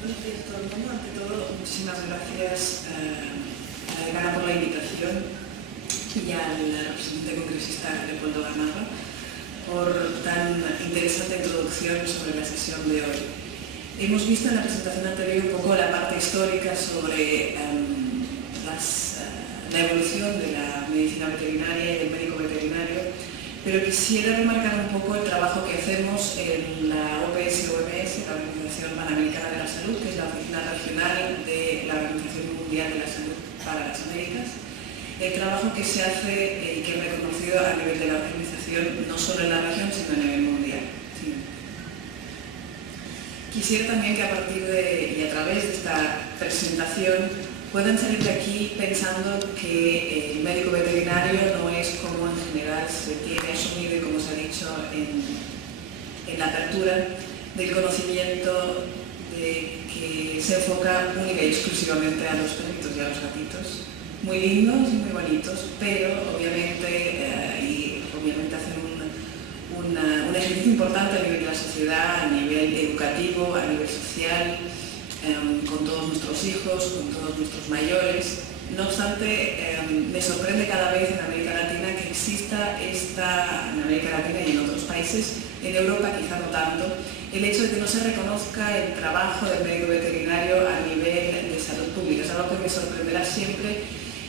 Buenos días a todo el mundo. Ante todo, muchísimas gracias a Egana por la invitación y al representante congresista Leopoldo Gamarra por tan interesante introducción sobre la sesión de hoy. Hemos visto en la presentación anterior un poco la parte histórica sobre la evolución de la medicina veterinaria y del médico veterinario, pero quisiera remarcar un poco el trabajo que hacemos en la OPS-OMS, la Organización Panamericana de la Salud, que es la oficina regional de la Organización Mundial de la Salud para las Américas. El trabajo que se hace y que es reconocido a nivel de la organización, no solo en la región, sino a nivel mundial. Sí. Quisiera también que a partir de y a través de esta presentación puedan salir de aquí pensando que el médico veterinario no es como en general se tiene asumido y como se ha dicho en la apertura del conocimiento de que se enfoca única y exclusivamente a los perritos y a los gatitos, muy lindos y muy bonitos, pero obviamente hacen un ejercicio importante a nivel de la sociedad, a nivel educativo, a nivel social, con todos nuestros hijos, con todos nuestros mayores. No obstante, me sorprende cada vez en América Latina que exista en América Latina y en otros países, en Europa quizá no tanto, el hecho de que no se reconozca el trabajo del médico veterinario a nivel de salud pública. Es algo que me sorprenderá siempre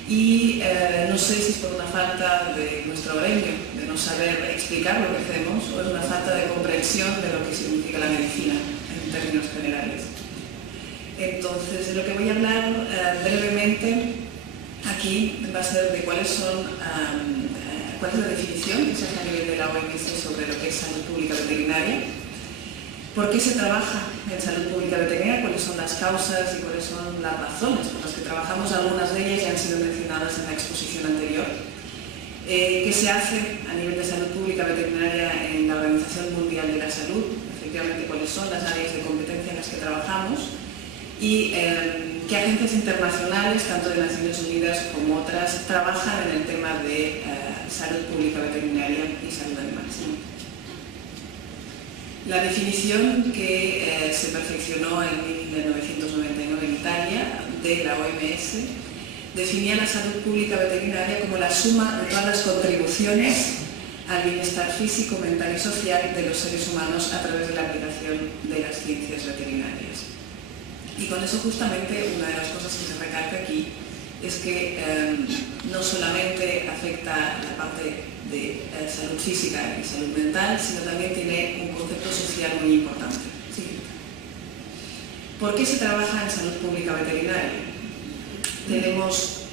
y no sé si es por una falta de nuestro gremio, de no saber explicar lo que hacemos, o es una falta de comprensión de lo que significa la medicina en términos generales. Entonces, de lo que voy a hablar brevemente aquí va a ser de cuál es la definición que se hace a nivel de la OMS sobre lo que es salud pública veterinaria, por qué se trabaja en salud pública veterinaria, cuáles son las causas y cuáles son las razones por las que trabajamos. Algunas de ellas ya han sido mencionadas en la exposición anterior. ¿Qué se hace a nivel de salud pública veterinaria en la Organización Mundial de la Salud? Efectivamente, cuáles son las áreas de competencia en las que trabajamos y qué agencias internacionales, tanto de Naciones Unidas como otras, trabajan en el tema de salud pública veterinaria y salud animal. La definición que se perfeccionó en 1999 en Italia de la OMS definía la salud pública veterinaria como la suma de todas las contribuciones al bienestar físico, mental y social de los seres humanos a través de la aplicación de las ciencias veterinarias. Y con eso justamente una de las cosas que se recalca aquí es que no solamente afecta la parte de salud física y salud mental, sino también tiene un concepto social muy importante. Siguiente. ¿Por qué se trabaja en salud pública veterinaria? Tenemos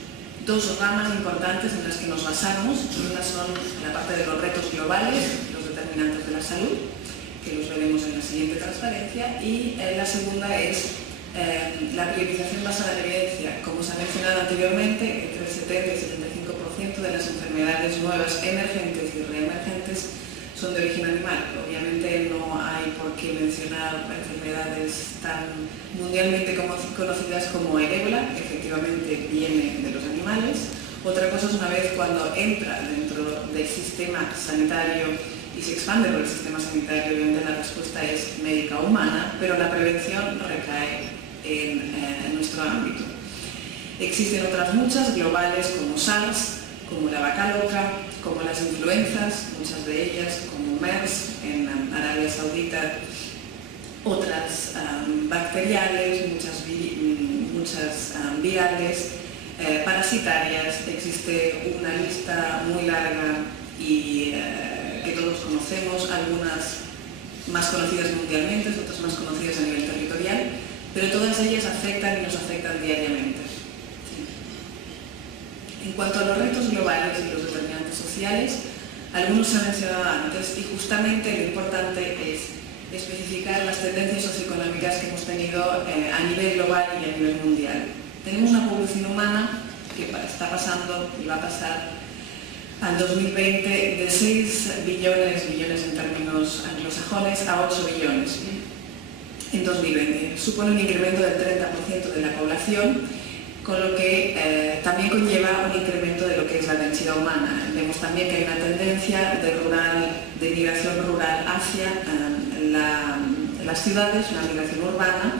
dos ramas importantes en las que nos basamos. Una son la parte de los retos globales, los determinantes de la salud, que los veremos en la siguiente transparencia, y la segunda es la priorización basada en evidencia. Como se ha mencionado anteriormente, entre el 70 y el 75% de las enfermedades nuevas emergentes y reemergentes son de origen animal. Obviamente no hay por qué mencionar enfermedades tan mundialmente conocidas como el ébola, que efectivamente viene de los animales. Otra cosa es una vez cuando entra dentro del sistema sanitario y se expande por el sistema sanitario, obviamente la respuesta es médica humana, pero la prevención recae en nuestro ámbito. Existen otras muchas globales como SARS, como la vaca loca, como las influenzas, muchas de ellas, como MERS en Arabia Saudita, otras bacteriales, muchas virales, parasitarias. Existe una lista muy larga y que todos conocemos, algunas más conocidas mundialmente, otras más conocidas a nivel territorial, pero todas ellas afectan y nos afectan diariamente. En cuanto a los retos globales y los determinantes sociales, algunos se han mencionado antes y justamente lo importante es especificar las tendencias socioeconómicas que hemos tenido a nivel global y a nivel mundial. Tenemos una población humana que está pasando y va a pasar al 2020 de 6 billones en términos anglosajones a 8 billones en 2020. Supone un incremento del 30% de la población, con lo que también conlleva un incremento de lo que es la densidad humana. Vemos también que hay una tendencia de migración rural hacia las ciudades, una migración urbana,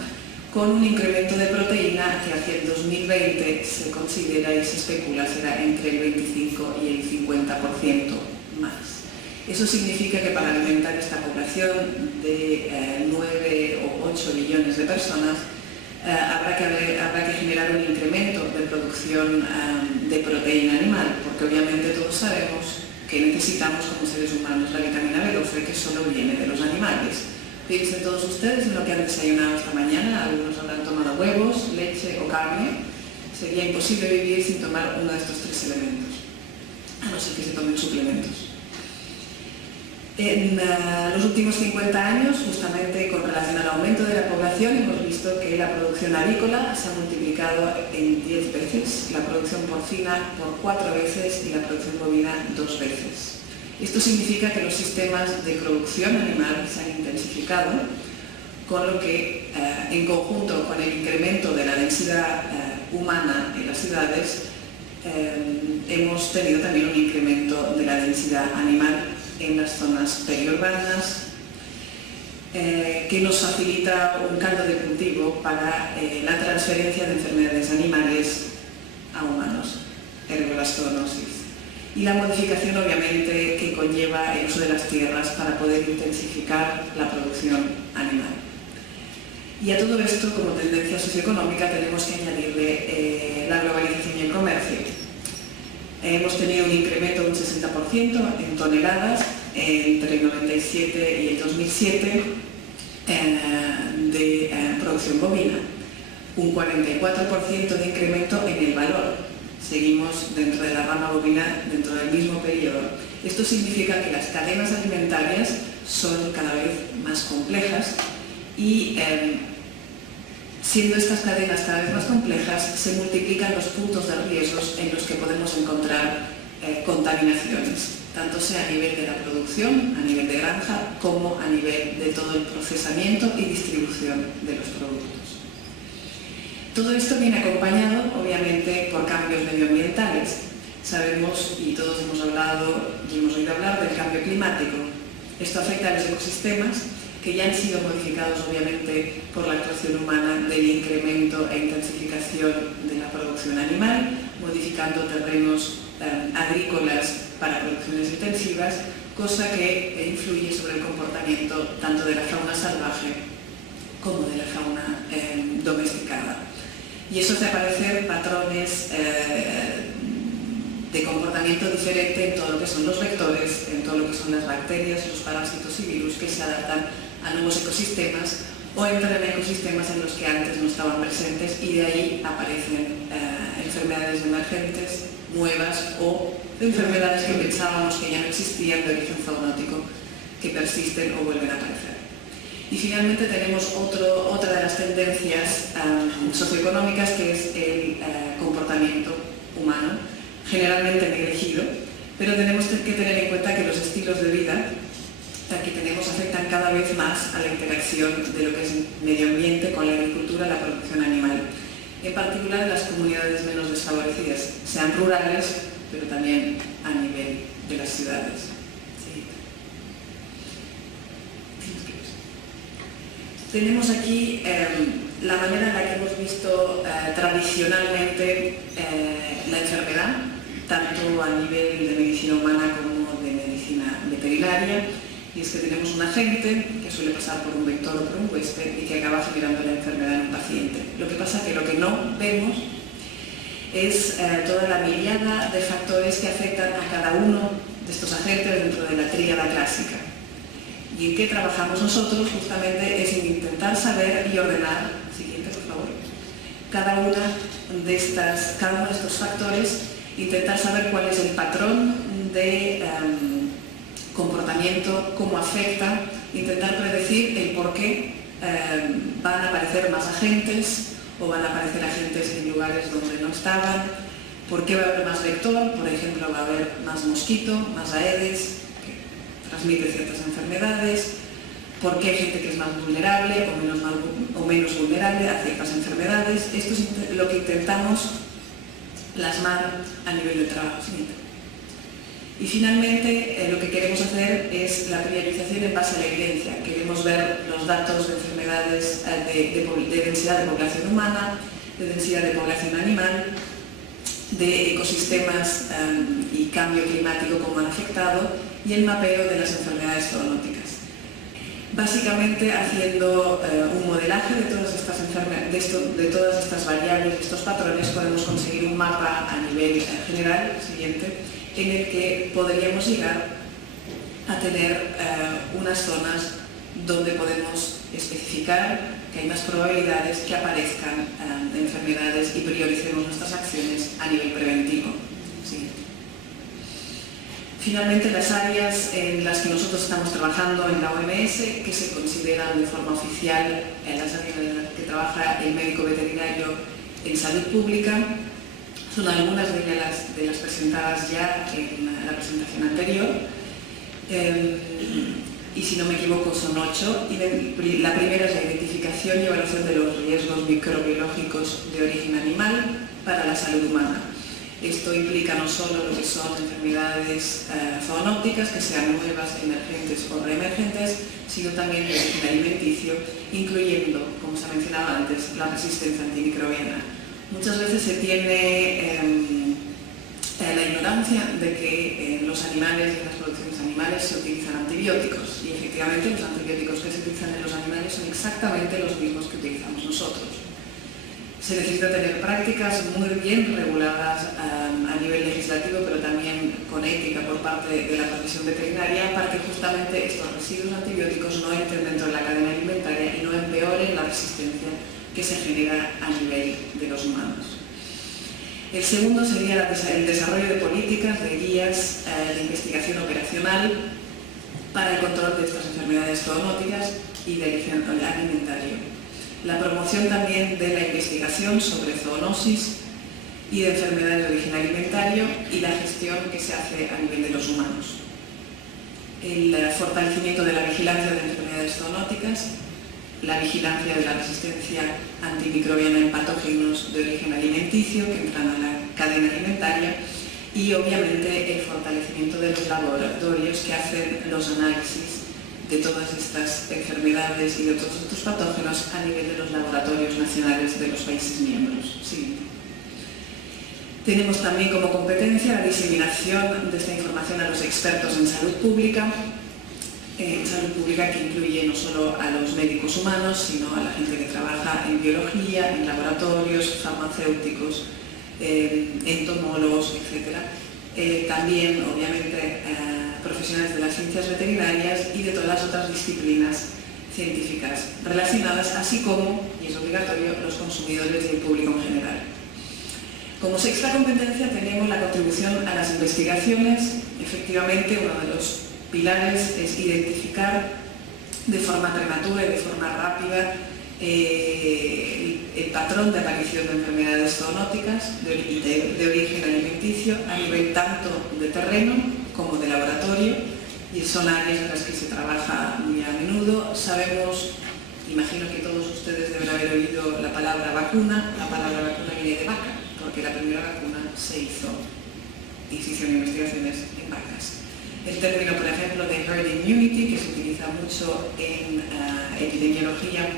con un incremento de proteína que hacia el 2020 se considera y se especula será entre el 25 y el 50% más. Eso significa que para alimentar esta población de 9 o 8 billones de personas habrá que generar un incremento de producción de proteína animal, porque obviamente todos sabemos que necesitamos como seres humanos la vitamina B12, que solo viene de los animales. Piensen todos ustedes en lo que han desayunado esta mañana. Algunos habrán tomado huevos, leche o carne. Sería imposible vivir sin tomar uno de estos tres elementos, a no ser que se tomen suplementos. En los últimos 50 años, justamente con relación al aumento de la población, hemos visto que la producción avícola se ha multiplicado en 10 veces, la producción porcina por 4 veces y la producción bovina 2 veces. Esto significa que los sistemas de producción animal se han intensificado, con lo que, en conjunto con el incremento de la densidad humana en las ciudades, hemos tenido también un incremento de la densidad animal en las zonas periurbanas, que nos facilita un caldo de cultivo para la transferencia de enfermedades animales a humanos, ergo la zoonosis. Y la modificación, obviamente, que conlleva el uso de las tierras para poder intensificar la producción animal. Y a todo esto, como tendencia socioeconómica, tenemos que añadirle la globalización y el comercio. Hemos tenido un incremento de un 60% en toneladas entre el 97 y el 2007 de producción bovina, un 44% de incremento en el valor. Seguimos dentro de la rama bovina dentro del mismo periodo. Esto significa que las cadenas alimentarias son cada vez más complejas y siendo estas cadenas cada vez más complejas, se multiplican los puntos de riesgos en los que podemos encontrar contaminaciones, tanto sea a nivel de la producción, a nivel de granja, como a nivel de todo el procesamiento y distribución de los productos. Todo esto viene acompañado, obviamente, por cambios medioambientales. Sabemos, y todos hemos hablado y hemos oído hablar del cambio climático. Esto afecta a los ecosistemas, que ya han sido modificados obviamente por la actuación humana del incremento e intensificación de la producción animal, modificando terrenos agrícolas para producciones intensivas, cosa que influye sobre el comportamiento tanto de la fauna salvaje como de la fauna domesticada. Y eso hace aparecer patrones de comportamiento diferente en todo lo que son los vectores, en todo lo que son las bacterias, los parásitos y virus que se adaptan a nuevos ecosistemas o entran en ecosistemas en los que antes no estaban presentes, y de ahí aparecen enfermedades emergentes, nuevas, o enfermedades que pensábamos que ya no existían de origen zoonótico, que persisten o vuelven a aparecer. Y finalmente tenemos otra de las tendencias socioeconómicas, que es el comportamiento humano, generalmente negligido, pero tenemos que tener en cuenta que los estilos de vida que tenemos afectan cada vez más a la interacción de lo que es el medio ambiente con la agricultura y la producción animal, en particular en las comunidades menos desfavorecidas, sean rurales, pero también a nivel de las ciudades. Sí. Tenemos aquí la manera en la que hemos visto tradicionalmente la enfermedad, tanto a nivel de medicina humana como de medicina veterinaria, y es que tenemos un agente que suele pasar por un vector o por un huésped y que acaba generando la enfermedad en un paciente. Lo que pasa es que lo que no vemos es toda la miriada de factores que afectan a cada uno de estos agentes dentro de la tríada clásica. Y en qué trabajamos nosotros justamente es en intentar saber y ordenar, siguiente por favor, cada uno de estos factores, intentar saber cuál es el patrón de comportamiento, cómo afecta, intentar predecir el por qué van a aparecer más agentes o van a aparecer agentes en lugares donde no estaban, por qué va a haber más vector, por ejemplo va a haber más mosquito, más aedes, que transmite ciertas enfermedades, por qué hay gente que es más vulnerable o menos vulnerable a ciertas enfermedades. Esto es lo que intentamos plasmar a nivel de trabajo. Y finalmente lo que queremos hacer es la priorización en base a la evidencia. Queremos ver los datos de enfermedades de densidad de población humana, de densidad de población animal, de ecosistemas y cambio climático como han afectado, y el mapeo de las enfermedades zoonóticas. Básicamente haciendo un modelaje de todas estas variables, estos patrones, podemos conseguir un mapa a nivel general, siguiente, en el que podríamos llegar a tener unas zonas donde podemos especificar que hay más probabilidades que aparezcan enfermedades y prioricemos nuestras acciones a nivel preventivo. Siguiente. Finalmente, las áreas en las que nosotros estamos trabajando en la OMS, que se consideran de forma oficial las áreas en las que trabaja el médico veterinario en salud pública, son algunas de las presentadas ya en la presentación anterior. Y si no me equivoco son 8. La primera es la identificación y evaluación de los riesgos microbiológicos de origen animal para la salud humana. Esto implica no solo lo que son enfermedades zoonóticas, que sean nuevas, emergentes o reemergentes, sino también el origen alimenticio, incluyendo, como se ha mencionado antes, la resistencia antimicrobiana. Muchas veces se tiene la ignorancia de que en los animales y en las producciones animales se utilizan antibióticos, y efectivamente los antibióticos que se utilizan en los animales son exactamente los mismos que utilizamos nosotros. Se necesita tener prácticas muy bien reguladas a nivel legislativo, pero también con ética por parte de la profesión veterinaria, para que justamente estos residuos antibióticos no entren dentro de la cadena alimentaria y no empeoren la resistencia que se genera a nivel de los humanos. El segundo sería el desarrollo de políticas, de guías de investigación operacional para el control de estas enfermedades zoonóticas y de origen alimentario. La promoción también de la investigación sobre zoonosis y de enfermedades de origen alimentario y la gestión que se hace a nivel de los humanos. El fortalecimiento de la vigilancia de enfermedades zoonóticas, la vigilancia de la resistencia antimicrobiana en patógenos de origen alimenticio que entran a la cadena alimentaria, y obviamente el fortalecimiento de los laboratorios que hacen los análisis de todas estas enfermedades y de todos estos patógenos a nivel de los laboratorios nacionales de los países miembros. Siguiente. Tenemos también como competencia la diseminación de esta información a los expertos en salud pública que incluye no solo a los médicos humanos, sino a la gente que trabaja en biología, en laboratorios, farmacéuticos, entomólogos, etc. También, obviamente, profesionales de las ciencias veterinarias y de todas las otras disciplinas científicas relacionadas, así como, y es obligatorio, los consumidores y el público en general. Como sexta competencia tenemos la contribución a las investigaciones. Efectivamente, uno de los pilares es identificar de forma prematura y de forma rápida el patrón de aparición de enfermedades zoonóticas de origen alimenticio a nivel tanto de terreno como de laboratorio, y son áreas en las que se trabaja muy a menudo. Sabemos, imagino que todos ustedes deben haber oído la palabra vacuna. La palabra vacuna viene de vaca, porque la primera vacuna se hicieron investigaciones en vacas. El término, por ejemplo, de herd immunity, que se utiliza mucho en epidemiología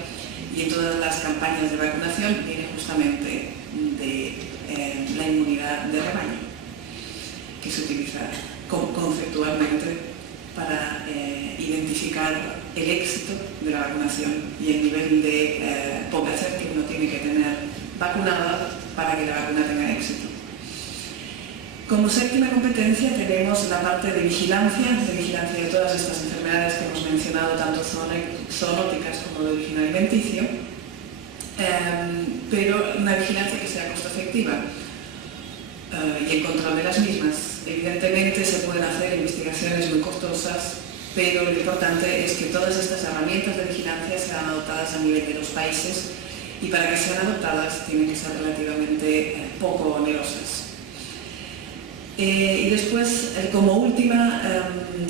y en todas las campañas de vacunación, viene justamente de la inmunidad de rebaño, que se utiliza conceptualmente para identificar el éxito de la vacunación y el nivel de población que uno tiene que tener vacunada para que la vacuna tenga éxito. Como séptima competencia tenemos la parte de vigilancia de todas estas enfermedades que hemos mencionado, tanto zoonóticas como de origen alimenticio, pero una vigilancia que sea costo efectiva y el control de las mismas. Evidentemente se pueden hacer investigaciones muy costosas, pero lo importante es que todas estas herramientas de vigilancia sean adoptadas a nivel de los países, y para que sean adoptadas tienen que ser relativamente poco onerosas. Y después, como última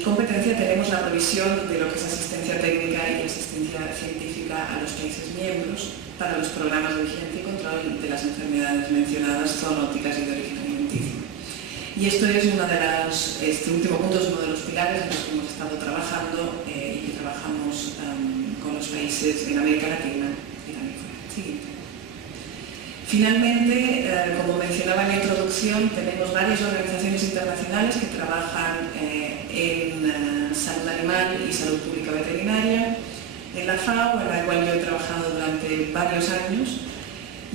competencia, tenemos la provisión de lo que es asistencia técnica y asistencia científica a los países miembros para los programas de vigilancia y control de las enfermedades mencionadas zoonóticas y de origen alimenticio. Y esto es este último punto es uno de los pilares en los que hemos estado trabajando y que trabajamos con los países en América Latina y también fuera. Siguiente. Finalmente, como mencionaba en la introducción, tenemos varias organizaciones internacionales que trabajan en salud animal y salud pública veterinaria. En la FAO, en la cual yo he trabajado durante varios años,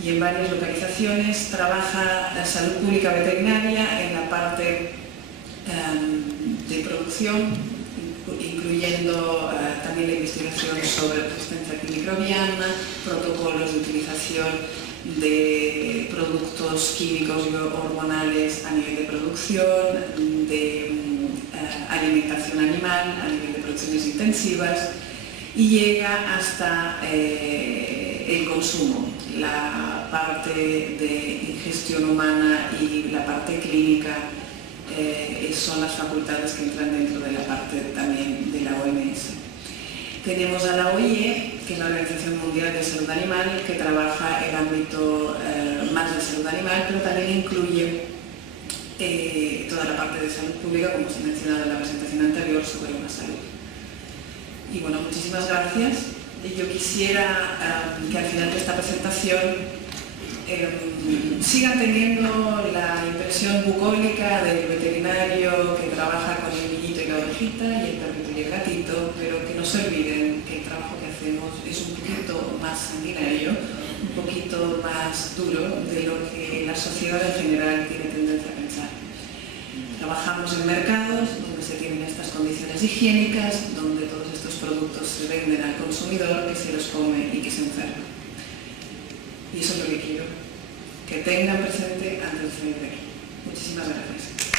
y en varias localizaciones trabaja la salud pública veterinaria en la parte de producción, incluyendo también la investigación sobre resistencia antimicrobiana, protocolos de utilización de productos químicos y hormonales a nivel de producción, de alimentación animal a nivel de producciones intensivas, y llega hasta el consumo, la parte de ingestión humana y la parte clínica son las facultades que entran dentro de la parte también de la OMS. Tenemos a la OIE, que es la Organización Mundial de Salud Animal, que trabaja el ámbito más de salud animal, pero también incluye toda la parte de salud pública, como se ha mencionado en la presentación anterior, sobre una salud. Y bueno, muchísimas gracias. Yo quisiera que al final de esta presentación sigan teniendo la impresión bucólica del veterinario que trabaja con el niñito y la ovejita y el perrito y el gatito, pero que no se olviden que el trabajo que hacemos es un poquito más sanguinario, un poquito más duro de lo que la sociedad en general tiene tendencia a pensar. Trabajamos en mercados donde se tienen estas condiciones higiénicas, donde todos estos productos se venden al consumidor, que se los come y que se enferma. Y eso es lo que quiero que tengan presente antes de vender. Muchísimas gracias.